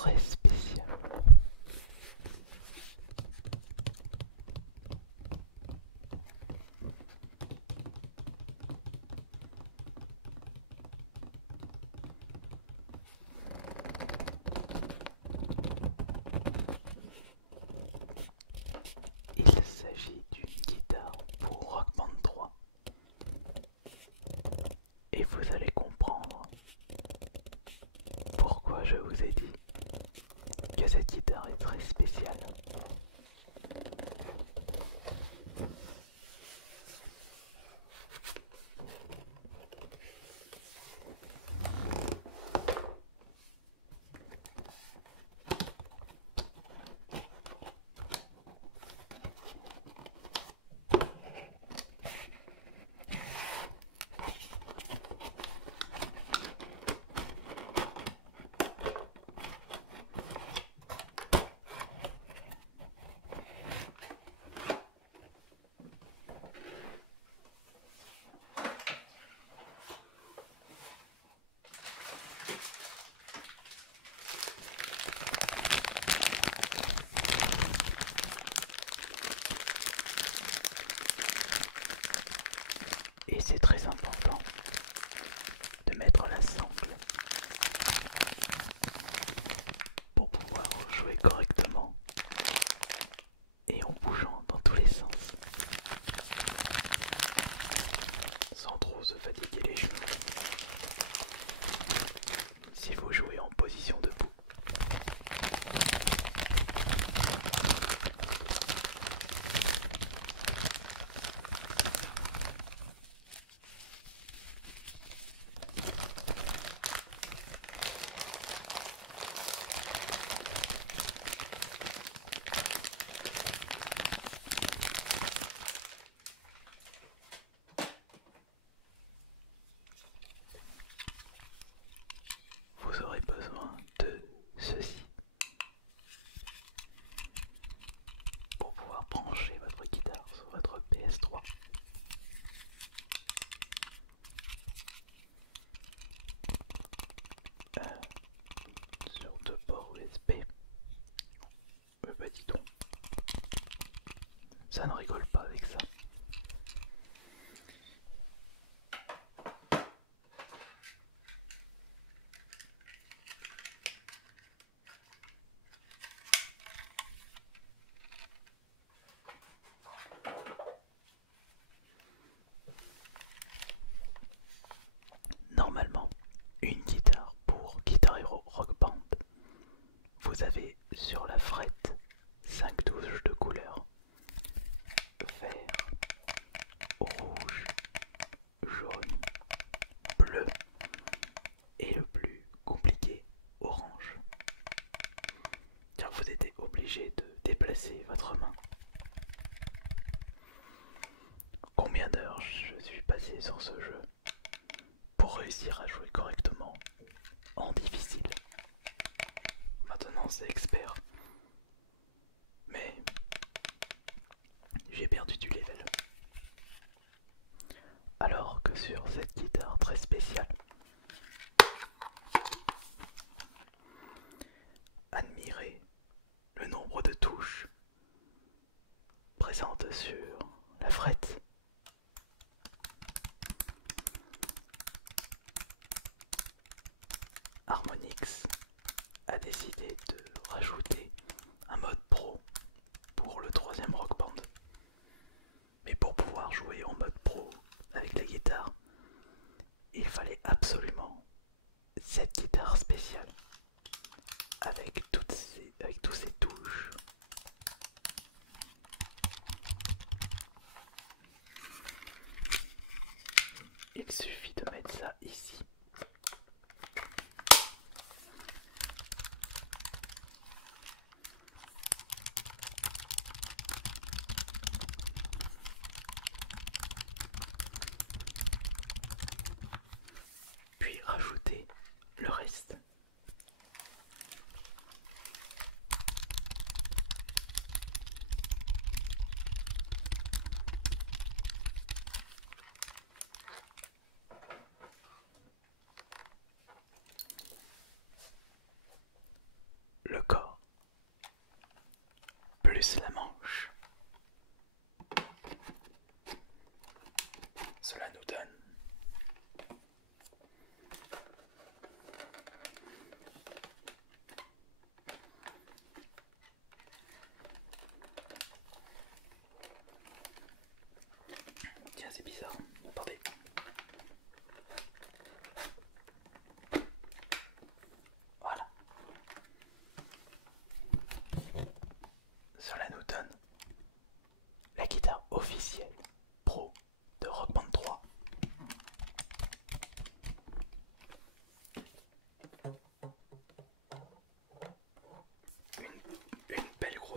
très spécial. Il s'agit d'une guitare pour Rock Band 3 et vous allez comprendre pourquoi je vous ai dit que cette guitare est très spéciale. Et c'est très important de mettre la sangle pour pouvoir jouer correctement et en bougeant dans tous les sens sans trop se fatiguer les genoux si vous jouez en position debout. Vous aurez besoin de ceci pour pouvoir brancher votre guitare sur votre PS3. Sur deux ports USB. Bah dis donc, ça ne rigole pas avec ça. Normalement, une guitare pour Guitar Hero Rock Band, vous avez sur la frette 5 touches de couleur: vert, rouge, jaune, bleu et le plus compliqué, orange. Car vous êtes obligé de déplacer votre main. Combien d'heures je suis passé sur ce jeu pour réussir à jouer correctement en difficile. Maintenant c'est expert, mais j'ai perdu du level. Alors que sur cette guitare très spéciale, admirez le nombre de touches présentes sur la frette. Harmonix a décidé de rajouter un mode pro pour le troisième Rock Band. Mais pour pouvoir jouer en mode pro avec la guitare, il fallait absolument cette guitare spéciale avec toutes ces touches. Il suffit de mettre ça ici. Puis rajouter le reste.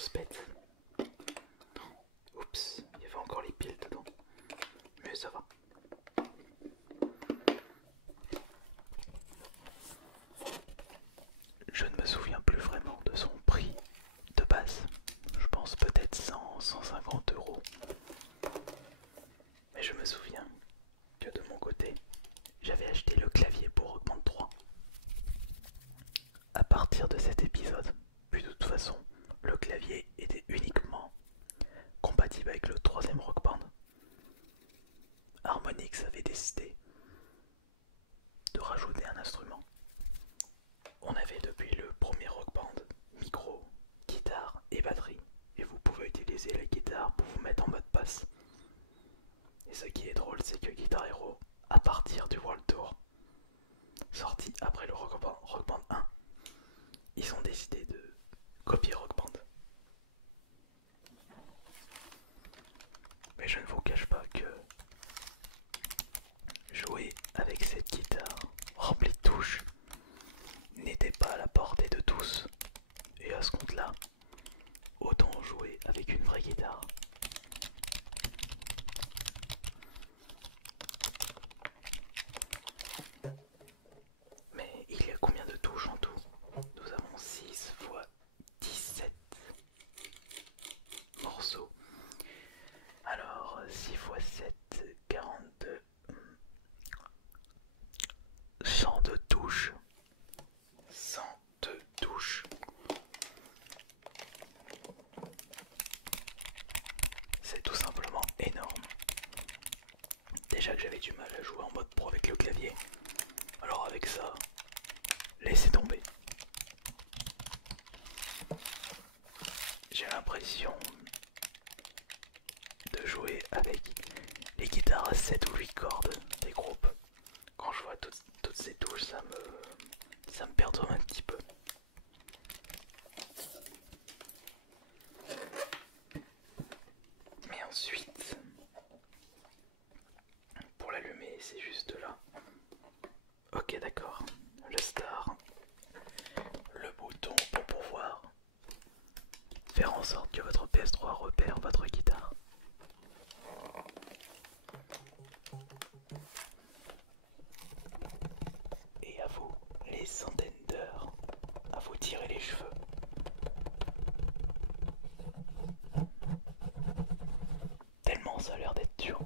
grosse bête. Oups, il y avait encore les piles dedans. Mais ça va. Je ne me souviens plus vraiment de son prix de base. Je pense peut-être 100-150 euros. Mais je me souviens que de mon côté, j'avais acheté le clavier pour Rock Band 3. À partir de cet épisode, puis de toute façon, le clavier était uniquement compatible avec le troisième Rock Band. Harmonix avait décidé de rajouter un instrument. On avait depuis le premier Rock Band micro, guitare et batterie, et vous pouvez utiliser la guitare pour vous mettre en mode basse. Et ce qui est drôle, c'est que Guitar Hero, à partir du World Tour, sorti après le Rock Band 1, ils ont décidé de copier Rock Band. Mais je ne vous cache pas que jouer avec cette guitare remplie de touches n'était pas à la portée de tous. Et à ce compte-là, autant jouer avec une vraie guitare. Mais il y a combien de touches en tout? Nous avons 6 fois 17 morceaux. Alors 6 fois 7, 42. 102 touches. 102 touches. C'est tout simplement énorme. Déjà que j'avais du mal à jouer en mode pro avec le clavier. Alors avec ça, laissez tomber. J'ai l'impression de jouer avec les guitares à 7 ou 8 cordes des groupes. Quand je vois toutes ces touches, ça me perturbe un petit peu. Mais ensuite, pour l'allumer, c'est juste là. Ok, d'accord. Le star, le bouton pour pouvoir faire en sorte que votre PS3 repère votre guitare. Et à vous, les centaines d'heures à vous tirer les cheveux. Tellement ça a l'air d'être dur.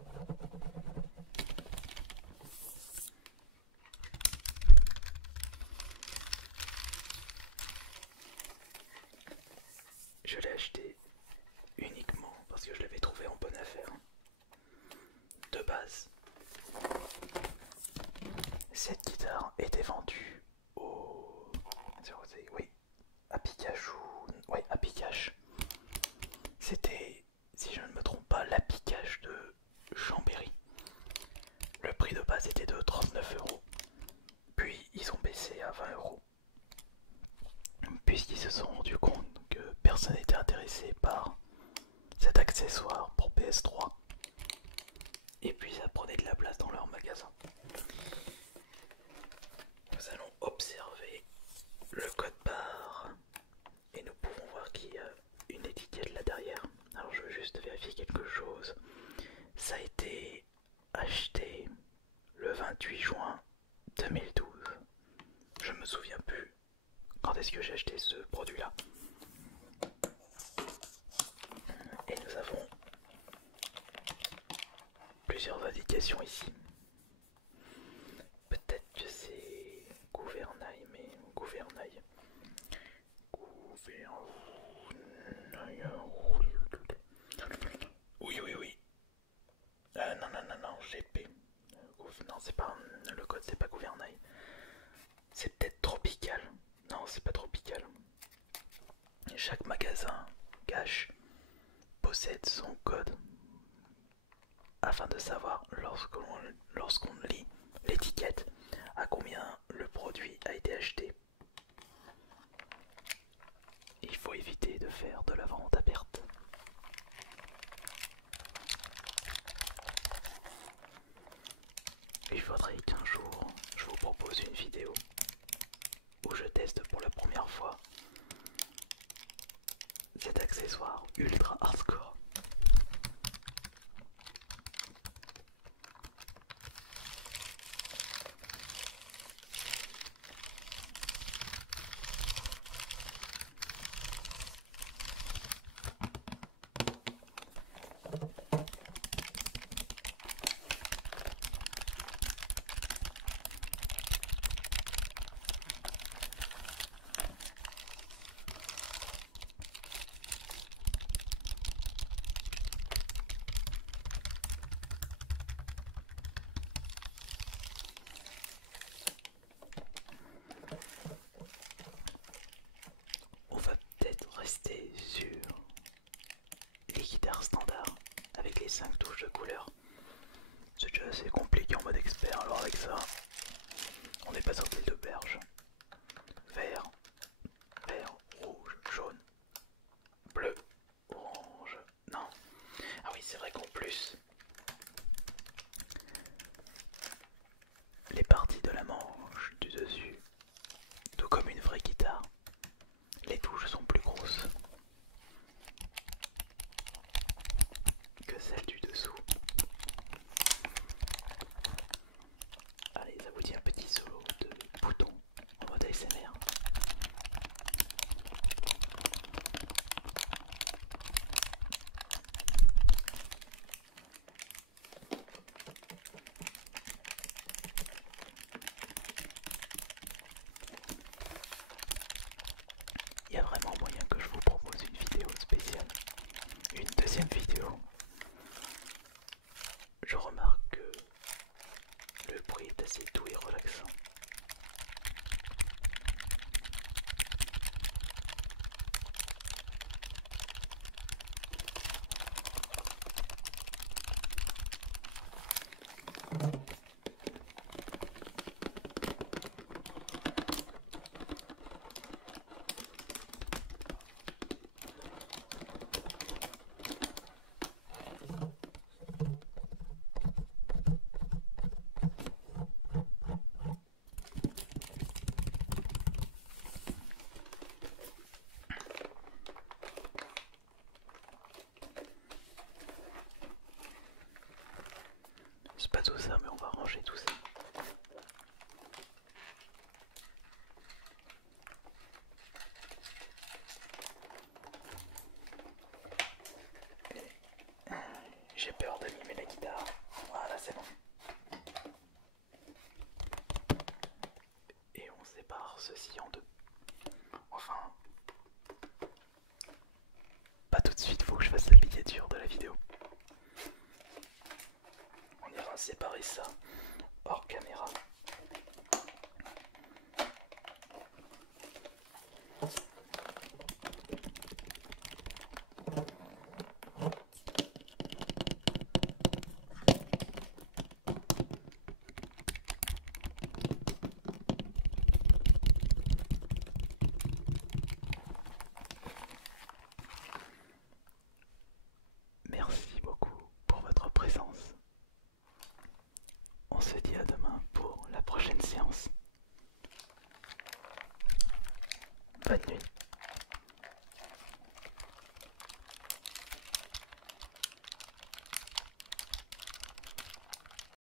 Je l'ai acheté uniquement parce que je l'avais trouvé en bonne affaire. De base, cette guitare était vendue au... Oui, à Pikachu. Oui, à Pikachu. C'était, si je ne me trompe pas, la Pikachu de Chambéry. Le prix de base était de 39 euros. Puis ils ont baissé à 20 euros. Puisqu'ils se sont rendus compte que personne n'était intéressé par cet accessoire pour PS3. Et puis ça prenait de la place dans leur magasin. Nous allons observer le code barre et nous pouvons voir qu'il y a une étiquette là derrière. Alors je veux juste vérifier quelque chose. Ça a été acheté le 28 juin 2012. Je me souviens plus quand est-ce que j'ai acheté ce produit là. Et nous avons plusieurs indications ici. Peut-être que c'est gouvernail, mais gouvernail. Oui, oui, oui. Non, non, non, non, GP. Non, c'est pas. Le code, c'est pas gouvernail. C'est peut-être tropical. Non, c'est pas tropical. Chaque magasin cache possède son code afin de savoir lorsqu'on lit l'étiquette à combien le produit a été acheté. Il faut éviter de faire de la vente à perte. Il faudrait qu'un jour je vous propose une vidéo où je teste pour la première fois cet accessoire ultra hardcore. On va peut-être rester sur les guitares standards avec les 5 touches de couleur. C'est déjà assez compliqué en mode expert, alors avec ça, on n'est pas sur l'île de berge. Vert, vert, rouge, jaune, bleu, orange. Non. Ah oui, c'est vrai qu'en plus, les parties de la manche du dessus, tout comme une vraie guitare, les touches sont plus grosses que celles du dessous. Allez, ça vous dit un petit solo de bouton en mode ASMR. Il y a vraiment moyen que je vous propose une vidéo spéciale, une deuxième vidéo. Je remarque que le bruit est assez doux et relaxant. C'est pas tout ça, mais on va ranger tout ça. J'ai peur d'abîmer la guitare. Voilà, c'est bon. Et on sépare ceci en deux. Enfin, pas tout de suite, faut que je fasse la miniature de la vidéo. On ira séparer ça hors caméra. Merci beaucoup pour votre présence. On se dit à demain pour la prochaine séance. Bonne nuit.